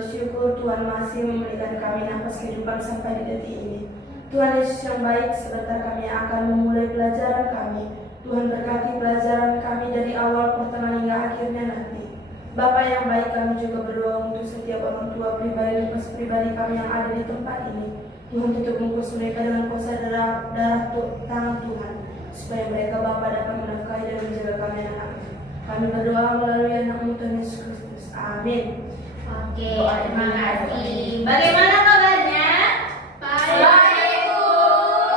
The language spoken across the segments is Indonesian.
bersyukur Tuhan masih memberikan kami nafas kehidupan sampai di detik ini. Tuhan Yesus yang baik, sebentar kami akan memulai pelajaran kami. Tuhan berkati pelajaran kami dari awal, pertengahan hingga akhirnya nanti. Bapa yang baik, kami juga berdoa untuk setiap orang tua pribadi dan pribadi kami yang ada di tempat ini. Tuhan tutup bungkus mereka dengan kuasa darah tangan Tuhan, supaya mereka Bapa dapat menafkahi dan menjaga kami anak-anak. Kami berdoa melalui anak-Mu Tuhan Yesus Kristus. Amin. Oke, terima kasih. Bagaimana kabarnya? Baik, Bu.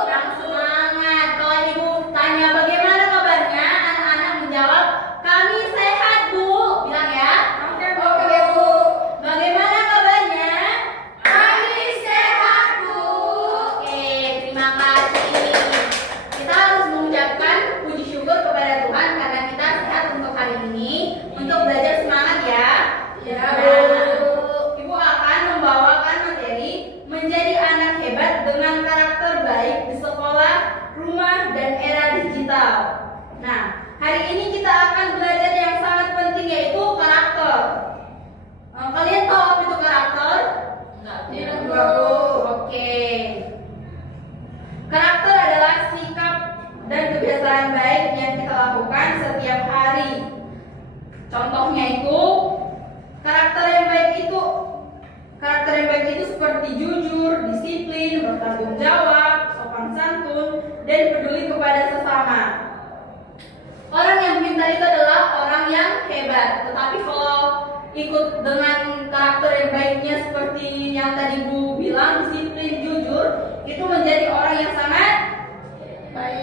Kurang semangat. Kalau Ibu tanya bagaimana kabarnya, anak-anak menjawab, kami sehat, Bu. Bilang ya. Oke, Bu. Bagaimana kabarnya? Kami sehat, Bu. Oke, terima kasih. Kita harus mengucapkan puji syukur kepada Tuhan karena kita sehat untuk hari ini. Untuk belajar semangat ya. Ya, Nah, Bu. Ibu akan membawakan materi menjadi anak hebat dengan karakter baik di sekolah, rumah, dan era digital. Nah, hari ini kita akan belajar yang sangat penting yaitu karakter. Kalian tahu apa itu karakter? Tidak, Bu. Oke. Karakter adalah sikap dan kebiasaan baik yang kita lakukan setiap hari. Contohnya itu karakter yang baik itu seperti jujur, disiplin, bertanggung jawab, sopan santun, dan peduli kepada sesama. Orang yang pintar itu adalah orang yang hebat. Tetapi kalau ikut dengan karakter yang baiknya seperti yang tadi Bu bilang, disiplin, jujur, itu menjadi orang yang sangat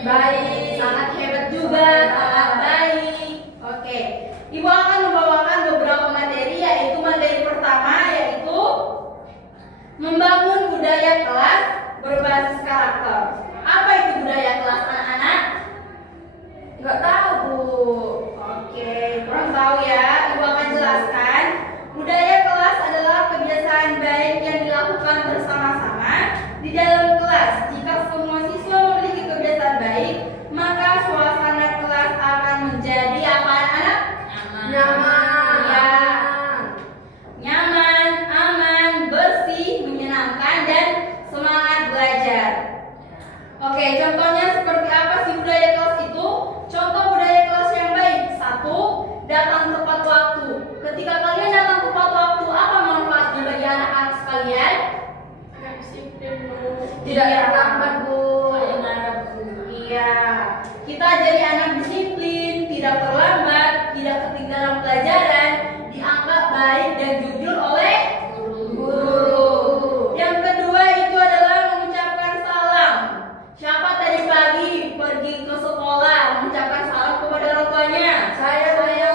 baik, sangat hebat juga, sangat baik. Oke, Ibu akan membawakan beberapa materi, yaitu materi pertama yaitu membangun budaya kelas berbasis karakter. Apa itu budaya kelas, anak-anak? Nggak tahu, Bu. Oke, kurang tahu ya. Ibu akan jelaskan. Budaya kelas adalah kebiasaan baik yang dilakukan bersama-sama di dalam kelas. Jika semua siswa memiliki kebiasaan baik, maka suasana kelas akan menjadi apa, anak-anak? Nyaman. Ya. Nyaman, aman, bersih, menyenangkan, dan semangat belajar. Oke, contohnya seperti apa sih budaya kelas itu? Contoh budaya kelas yang baik. 1. Datang tepat waktu. Ketika kalian datang tepat waktu, apa manfaatnya bagi anak-anak sekalian? Tidak Iya. terlambat, Bu. Iya. Kita jadi anak disiplin, tidak terlambat, tidak ketinggalan pelajaran, dianggap baik dan jujur oleh guru. Yang kedua itu adalah mengucapkan salam. Siapa tadi pagi pergi ke sekolah mengucapkan salam kepada orang tuanya? Saya,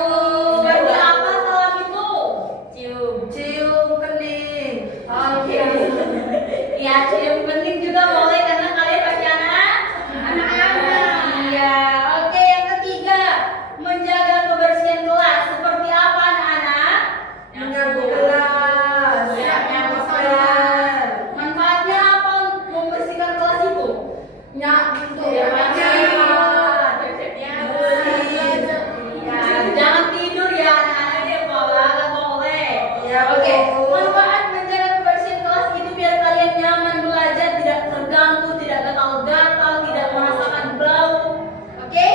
Bu. Seperti apa salam itu? Cium kening. Oke. Ya, cium kening juga boleh karena kalian pasti anak-anak. Iya. Oke, yang ketiga, menjaga kebersihan kelas. Seperti apa, anak-anak? Menyapu kelas. Menyapu kelas. Manfaatnya apa membersihkan kelas itu? Untuk Ya, bersih. Ya, jangan tidur ya anak-anak di sekolah, nggak boleh. Ya, Oke, Bu. manfaat menjaga kebersihan kelas itu biar kalian nyaman belajar, tidak terganggu, tidak gatal-gatal, tidak merasakan bau. Oke?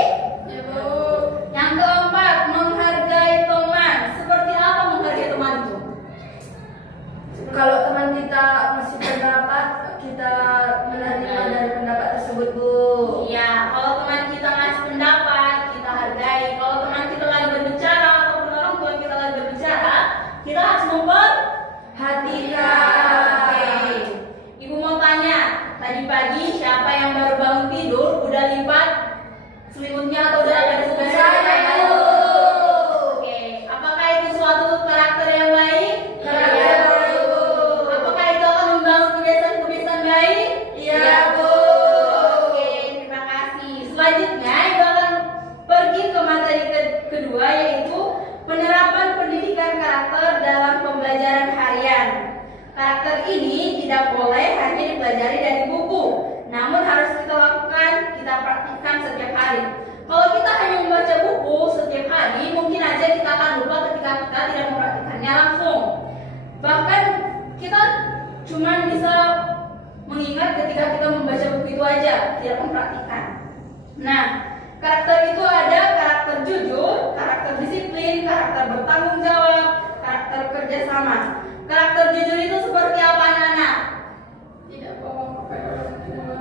Yang keempat, menghargai teman. Seperti apa menghargai teman itu? Kalau teman kita masih pendapat, kita menerima dari pendapat tersebut, Bu. Iya, kalau teman kita ngasih pendapat, kita hargai. Kalau teman kita lagi berbicara ataupun orang tua kita lagi berbicara, kita harus Hatikan. Oke. Ibu mau tanya, tadi pagi siapa yang baru bangun tidur udah lipat selimutnya atau udah ada di sebelah Saya, Bu. Oke, apakah itu suatu karakter yang baik? Karakter Iya. baik, Bu. Apakah itu akan membangun kebiasaan-kebiasaan baik? Iya, Bu. Oke, terima kasih. Selanjutnya, Ibu akan pergi ke materi kedua yaitu penerapan pendidikan karakter dalam pembelajaran harian. Karakter ini tidak boleh hanya dipelajari dari buku, namun harus kita lakukan, kita praktikkan setiap hari. Kalau kita hanya membaca buku setiap hari, mungkin aja kita akan lupa ketika kita tidak mempraktikkannya langsung. Bahkan ketika kita membaca buku itu aja, tidak mempraktikkan. Nah, karakter itu ada karakter jujur, karakter disiplin, karakter bertanggung jawab, karakter kerjasama. Karakter jujur itu seperti apa, anak-anak? Tidak bohong kepada orang tua.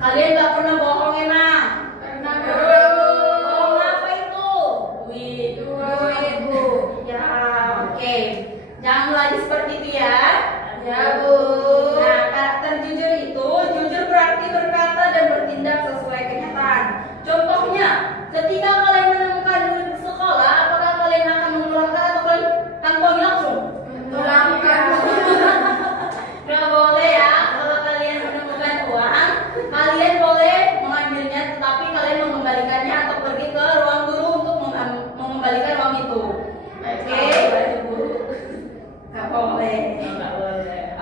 Kalian gak pernah bohong emang? Karena Bohong apa itu? duit, Bu. Ya, oke. Jangan lagi seperti itu ya. Ya, Bu. Nah, karakter jujur itu, jujur berarti berkata dan bertindak sesuai kenyataan. Contohnya, ketika kalian menemukan duit di sekolah, apakah kalian akan mengeluarkan atau kalian kantongi langsung? Menolakkan. Nggak boleh ya. Kalau kalian menemukan uang, kalian boleh mengambilnya, tetapi kalian mengembalikannya atau pergi ke ruang guru untuk mengembalikan uang itu. Oke? Nggak boleh.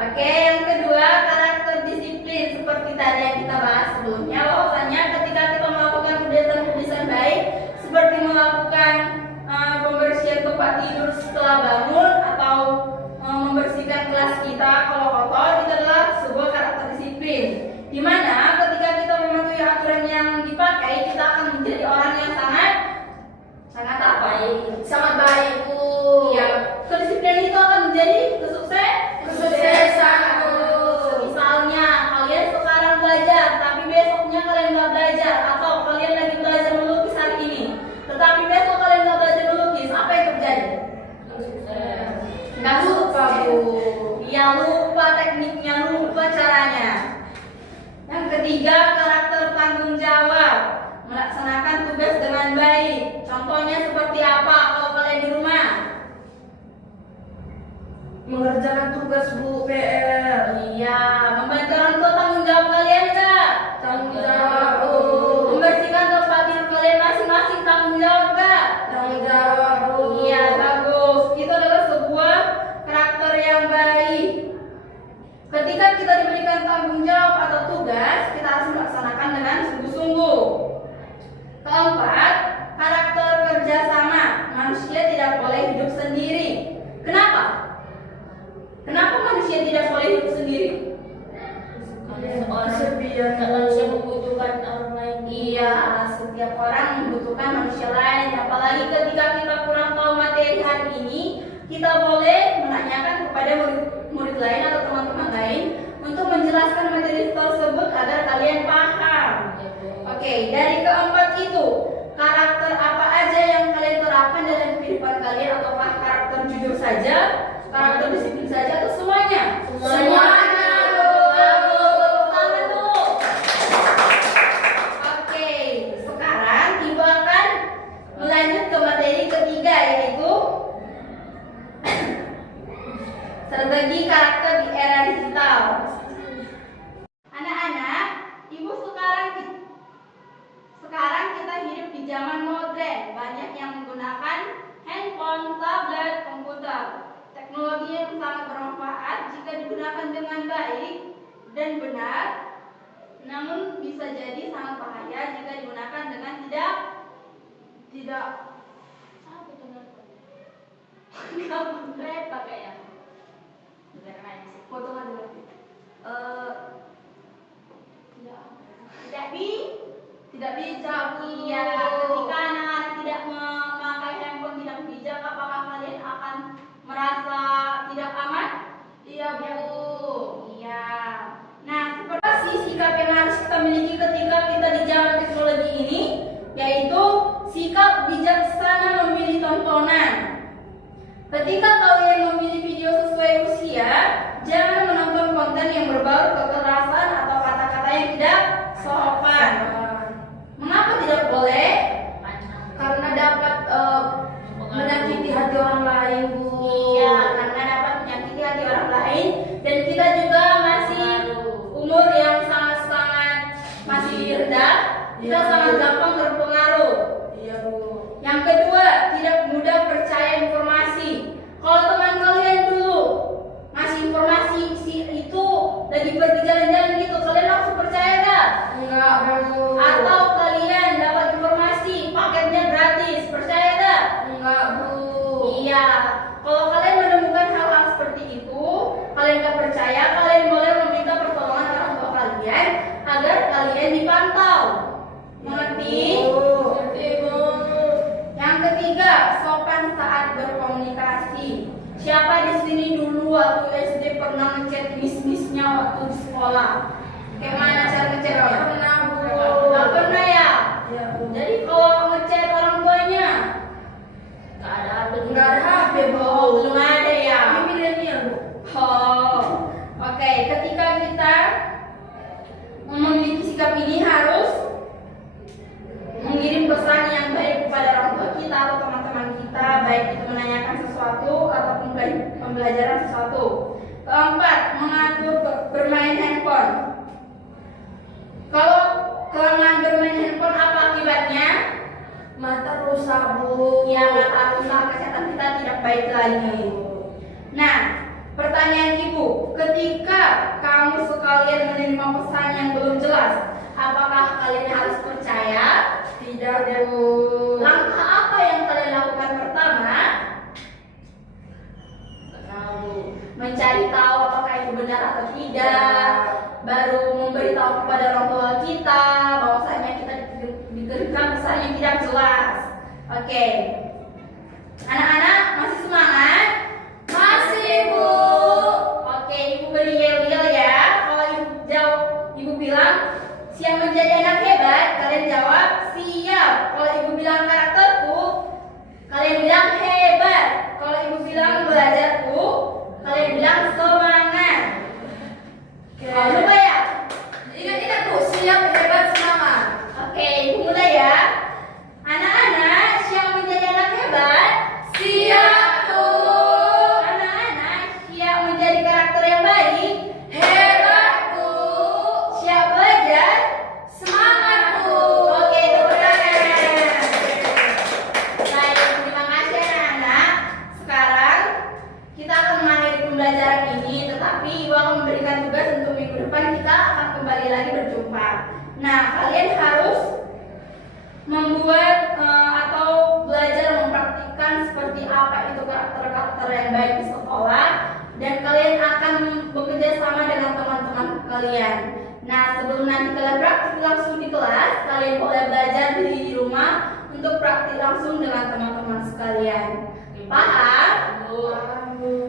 Oke, yang kedua karakter disiplin seperti tadi yang kita bahas sebelumnya, bahwasanya ketika kita melakukan kebiasaan-kebiasaan baik seperti melakukan pembersihan tempat tidur setelah bangun atau membersihkan kelas kita kalau kotor, itu adalah sebuah karakter disiplin. Di mana ketika kita mematuhi aturan yang dipakai, kita akan menjadi orang yang sangat apa? Sangat baik, Bu. Ya, kedisiplinan itu akan menjadi Kesuksesan, Bu. Misalnya kalian sekarang belajar, tapi besoknya kalian nggak belajar, atau kalian lagi belajar melukis hari ini, tetapi besok kalian nggak belajar melukis, apa yang terjadi? Nggak Lupa, Bu. Ya, lupa tekniknya, lupa caranya. Yang ketiga, karakter tanggung jawab, melaksanakan tugas dengan baik. Contohnya seperti apa kalau kalian di rumah? Mengerjakan tugas, Bu, PR. Iya, membantu orang tua tanggung jawab kalian enggak? Tanggung jawab, Bu. Membersihkan tempat tidur kalian masing-masing tanggung jawab enggak? Tanggung jawab, Bu. Iya, bagus. Itu adalah sebuah karakter yang baik. Ketika kita diberikan tanggung jawab atau tugas, kita harus melaksanakan dengan sungguh-sungguh. Keempat, karakter kerjasama. Manusia tidak boleh hidup sendiri. Kenapa? Kenapa manusia tidak boleh hidup sendiri? Kesepian. Manusia membutuhkan orang lain. Iya, setiap orang membutuhkan manusia lain. Apalagi ketika kita kurang tahu materi hari ini, kita boleh menanyakan kepada murid lain atau teman-teman lain untuk menjelaskan materi tersebut agar kalian paham. Oke, dari keempat itu, karakter apa aja yang kalian terapkan dalam kehidupan kalian? Apakah karakter jujur saja, karakter disiplin saja, atau semuanya? Semuanya, Bu. Bagus, tepuk tangan dulu. Oke, sekarang Ibu akan melanjut ke materi ketiga, yaitu strategi karakter di era digital. Anak-anak, Ibu sekarang kita hidup di zaman modern. Banyak yang menggunakan handphone, tablet, komputer. Teknologi yang sangat bermanfaat jika digunakan dengan baik dan benar, namun bisa jadi sangat bahaya jika digunakan dengan tidak pakai ya. Foto kan tidak bijak. Iya, ketika anak-anak tidak memakai handphone tidak bijak, apakah kalian akan merasa tidak aman? Iya, Bu. Iya. Nah, seperti sih sikap yang harus kita miliki ketika kita di zaman teknologi ini, yaitu sikap bijaksana memilih tontonan. Ketika kalian memilih video sesuai usia, jangan menonton konten yang berbau kekerasan atau kata-kata yang tidak sopan. Mengapa tidak boleh? Karena dapat menyakiti hati orang lain, Bu. Iya, karena dapat menyakiti hati orang lain, dan kita juga masih umur yang sangat-sangat masih rendah, kita Iya, sangat Bu. gampang terpengaruh. Iya, Bu. Yang kedua, tidak mudah percaya informasi. Kalau teman kalian dulu ngasih informasi itu lagi pergi jalan-jalan gitu, kalian langsung percaya gak? Enggak, Bu. Atau kalian dapat informasi paketnya gratis, percaya gak? Enggak, Bu. Iya, kalau kalian menemukan hal-hal seperti itu, kalian gak percaya, kalian boleh meminta pertolongan orang tua tipsnya waktu di sekolah. Kayak mana cara ngechatnya? Pernah, Bu. Nggak pernah ya? Ya, Bu. Jadi kalau ngechat orang tuanya Nggak ada HP, Bu. Oh, belum ada ya? Kami milenial, Bu. Oh, oke. Ketika kita memiliki sikap ini harus mengirim pesan yang baik kepada orang tua kita atau teman-teman kita, baik itu menanyakan sesuatu ataupun pembelajaran sesuatu. Keempat, mengatur bermain handphone. Kalau kelamaan bermain handphone, apa akibatnya? Mata rusak, Bu. Ya, mata rusak, kesehatan kita tidak baik lagi. Nah, pertanyaan Ibu, ketika kamu sekalian menerima pesan yang belum jelas, apakah kalian harus percaya? Tidak, Bu. Langkah apa yang kalian lakukan pertama? Mencari tahu apakah itu benar atau tidak. Baru memberitahu kepada orang tua kita bahwasanya kita diberikan pesan yang tidak jelas. Oke. Anak-anak masih semangat? Masih, Bu. Oke, Ibu beri yel-yel ya. Kalau Ibu bilang siap menjadi anak hebat, kalian jawab siap. Kalau Ibu bilang karakterku, kalian bilang hebat. Kalau Ibu bilang belajarku, kalian bilang semangat. Kalau lupa ya? Ingat-ingat, Bu. Siap, hebat, semangat. Oke, Ibu mulai ya. Anak-anak siap menjadi anak hebat. Siap, Bu. Anak-anak siap menjadi karakter yang baik. Hebat, Bu. Siap belajar. Semangat, Bu. Oke, tepuk tangan. Baik, terima kasih anak-anak. Sekarang kita akan mengakhiri pembelajaran ini, tetapi Ibu akan memberikan tugas untuk minggu depan kita akan kembali lagi berjumpa. Nah, kalian harus membuat atau belajar mempraktikkan seperti apa itu karakter-karakter yang baik di sekolah, dan kalian akan bekerja sama dengan teman-teman kalian. Nah, sebelum nanti kalian praktik langsung di kelas, kalian boleh belajar di rumah untuk praktik langsung dengan teman-teman sekalian. Paham?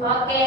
Oke,